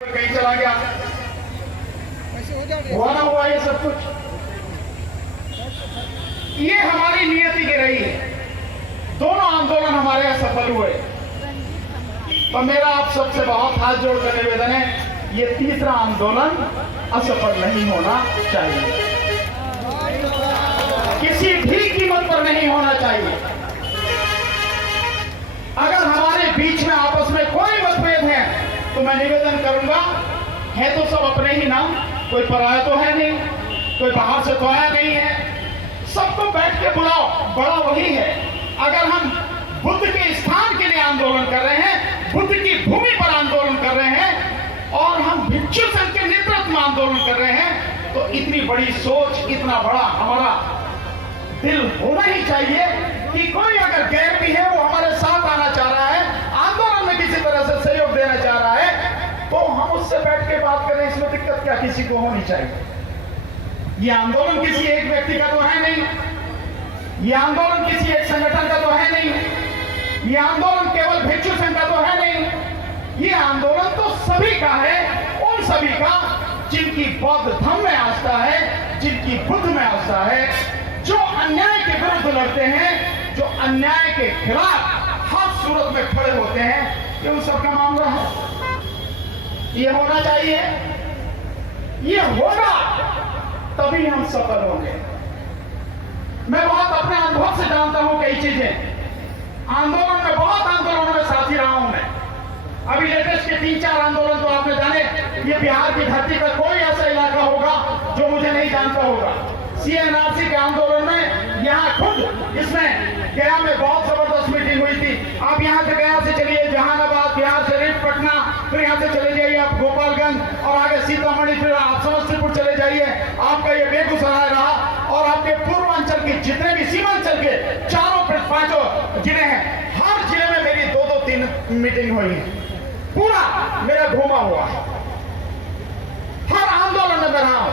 कहीं चला गया, हुआ ना हुआ ये सब कुछ। ये हमारी नियति की रही है। दोनों आंदोलन हमारे असफल हुए, तो मेरा आप सबसे बहुत हाथ जोड़कर निवेदन है, ये तीसरा आंदोलन असफल नहीं होना चाहिए, किसी भी कीमत पर नहीं होना चाहिए। अगर हमारे बीच में आपस में कोई मतभेद है तो मैं निवेदन करूंगा, है तो सब अपने ही नाम, कोई पराया तो है नहीं, कोई बाहर से तो आया नहीं है, सबको बैठ के बुलाओ, बड़ा वही है। अगर हम बुद्ध के स्थान के लिए आंदोलन कर रहे हैं, बुद्ध की भूमि पर आंदोलन कर रहे हैं और हम भिक्षु संघ के नेतृत्व में आंदोलन कर रहे हैं, तो इतनी बड़ी सोच, इतना बड़ा हमारा दिल होना ही चाहिए कि कोई अगर गैर भी है वो हमारे साथ आना चाह रहा है, आंदोलन में किसी तरह से सहयोग देना चाह रहा है, तो हम उससे बैठ के बात करें, इसमें दिक्कत क्या किसी को होनी चाहिए। ये आंदोलन किसी एक व्यक्ति का तो है नहीं, ये आंदोलन किसी एक संगठन का तो है नहीं, ये आंदोलन केवल भिक्षु संघ का तो है नहीं, ये आंदोलन तो सभी का है, उन सभी का जिनकी बौद्ध धर्म में आस्था है, जिनकी बुद्ध में आस्था है, जो अन्याय के विरुद्ध लड़ते हैं, जो अन्याय के खिलाफ हर सूरत में खड़े होते हैं, ये उन सबका मामला है। ये होना चाहिए, ये होगा तभी हम सफल होंगे। मैं बहुत अपने अनुभव से जानता हूं कई चीजें, आंदोलन में बहुत आंदोलनों में साथी रहा हूं मैं। अभी लेटेस्ट के 3-4 आंदोलन तो आपने जाने, ये बिहार की धरती का कोई ऐसा इलाका होगा जो मुझे नहीं जानता होगा। CNRC के आंदोलन में यहाँ खुद इसमें गया में बहुत जबरदस्त मीटिंग हुई थी। आप यहाँ से गया से चलिए जहानाबाद, बिहार शरीफ, पटना, फिर यहाँ से चले जाइए आप गोपालगंज और आगे सीतामढ़ी, फिर आप समस्तीपुर चले जाइए, आपका ये बेगूसराय रहा और आपके पूर्वांचल के जितने भी सीमांचल के 4-5 जिले हैं, हर जिले में मेरी 2-3 मीटिंग हुई है, पूरा मेरा घूमा हुआ है, हर आंदोलन में रहा हूं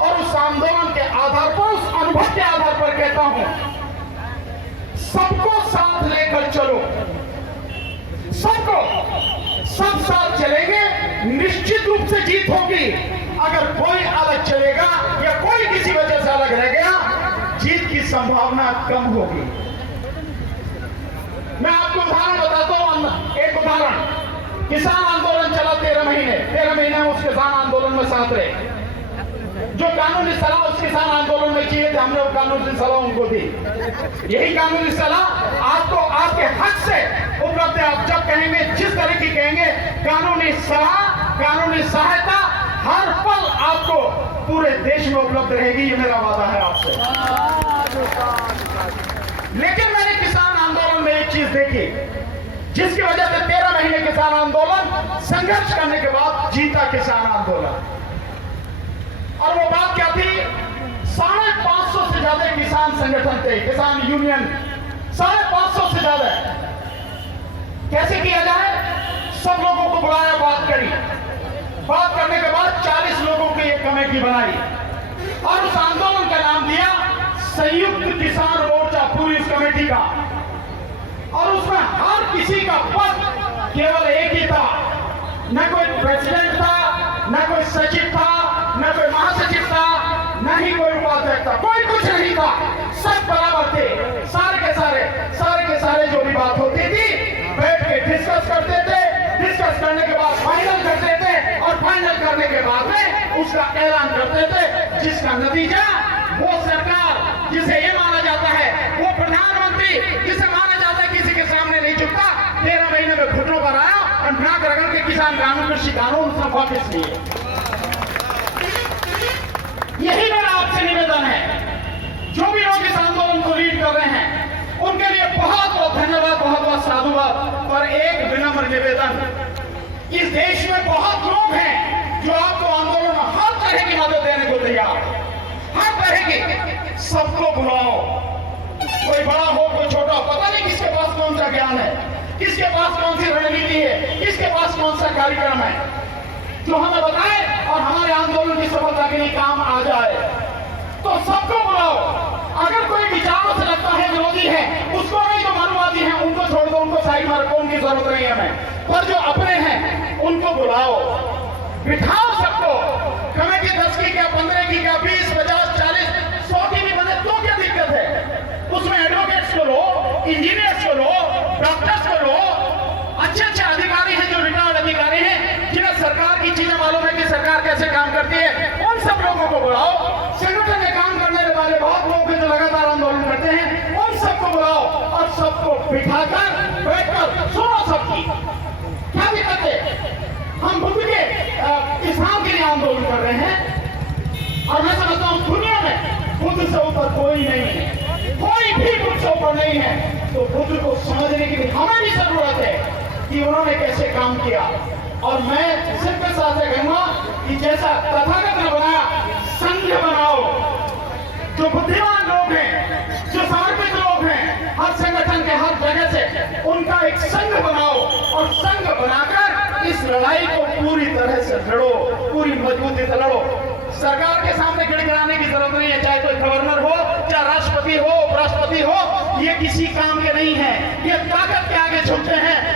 और उस आंदोलन के आधार पर, उस अनुभव के आधार पर कहता हूं, सबको साथ लेकर चलो, सबको, सब साथ चलेंगे, निश्चित रूप से जीत होगी। अगर कोई अलग चलेगा या कोई किसी वजह से अलग रह गया, जीत की संभावना कम होगी। मैं आपको उदाहरण बताता हूं, एक उदाहरण, किसान आंदोलन चला 13 महीने उस किसान आंदोलन में साथ रहे, जो कानूनी सलाह उस किसान आंदोलन में चाहिए थे, हमने वो कानूनी सलाह उनको दी। यही कानूनी सलाह आपको आपके हक से उपलब्ध है। आप जब कहेंगे, जिस तरह की कहेंगे, कानूनी सलाह, कानूनी सहायता हर पल आपको पूरे देश में उपलब्ध रहेगी, ये मेरा वादा है आपसे। लेकिन मैंने किसान आंदोलन में एक चीज देखी, जिसकी वजह से 13 महीने किसान आंदोलन संघर्ष करने के बाद जीता किसान आंदोलन। और वो बात क्या थी, 550 से ज्यादा किसान संगठन थे, किसान यूनियन 550 से ज्यादा। कैसे किया जाए, सब लोगों को बुलाया, बात करी, बात करने के बाद 40 लोगों की एक कमेटी बनाई और उस आंदोलन का नाम दिया संयुक्त किसान मोर्चा, पूरी इस कमेटी का। और उसमें हर किसी का पद केवल एक ही था, न कोई प्रेसिडेंट था, न कोई सचिव था, न कोई महासचिव था, न ही कोई उपाध्यक्ष था, कोई कुछ नहीं था, सब बराबर थे। सारे के सारे जो भी बात होती थी बैठ के डिस्कस करते थे, डिस्कस करने के बाद फाइनल करते थे और फाइनल करने के बाद में उसका ऐलान करते थे, जिसका नतीजा वो सरकार जिसे ये माना जाता है, वो प्रधानमंत्री जिसे माना जाता है किसी के सामने नहीं झुकता, 13 महीने में घुटनों पर आया और नाक रगड़ के किसान कानून कृषि कानून सब वापस लिए। यही मेरा आपसे निवेदन है, जो भी लोग इस आंदोलन को लीड कर रहे हैं उनके लिए बहुत बहुत धन्यवाद, बहुत बहुत साधुवाद। और एक विनम्र निवेदन, इस देश में बहुत लोग हैं जो आपको आंदोलन में हर तरह की मदद देने को तैयार, हर तरह की, सबको बुलाओ, कोई बड़ा हो कोई छोटा हो, पता नहीं किसके पास कौन सा ज्ञान है, किसके पास कौन सी रणनीति है, किसके पास कौन सा कार्यक्रम है, जो हमें बताए और हमारे आंदोलन की सफलता के लिए काम आ जाए, तो सबको बुलाओ। अगर कोई विचारों से लगता है विरोधी है, उसको नहीं, जो मनुवादी है उनको छोड़ दो, उनको साइड में रखो, उनकी जरूरत नहीं है हमें, पर जो अपने हैं उनको बुलाओ। बिठाओ सबको, कमेटी 10 की क्या, 15 की क्या, 20, 50, 40, 100 की भी बने तो क्या दिक्कत है? उसमें एडवोकेट्स को लो, इंजीनियर्स को लो, डॉक्टर्स को लो, अच्छे अच्छे अधिकारी हैं जो रिटायर्ड अधिकारी हैं, जिन्हें सरकार की चीजें मालूम है कि सरकार कैसे काम करती है, उन सब लोगों को बुलाओ। संगठन में काम करने वाले बहुत लोग हैं जो लगातार आंदोलन करते हैं, उन सबको बुलाओ और सबको बिठाकर बैठकर सुनो सबकी क्या दिक्कत है। हम बुद्ध के इस्लाम के लिए आंदोलन कर रहे हैं और मैं समझता हूं दुनिया में बुद्ध से ऊपर कोई नहीं है, कोई भी बुद्ध से ऊपर नहीं है। तो बुद्ध को समझने की भी हमें भी जरूरत है कि उन्होंने कैसे काम किया। और मैं सिर्फ साथ से कहूंगा कि जैसा तथागत ने बनाया, संघ बनाओ। जो बुद्धिमान लोग हैं, जो समर्पित लोग हैं, हर संगठन के हर जगह से उनका एक संघ बनाओ और संघ बनाकर इस लड़ाई को पूरी तरह से लड़ो, पूरी मजबूती से लड़ो। सरकार के सामने गिड़गिड़ाने की जरूरत नहीं है, चाहे कोई गवर्नर हो, चाहे राष्ट्रपति हो, उपराष्ट्रपति हो, ये किसी काम के नहीं है। ये ताकत के आगे झुकते हैं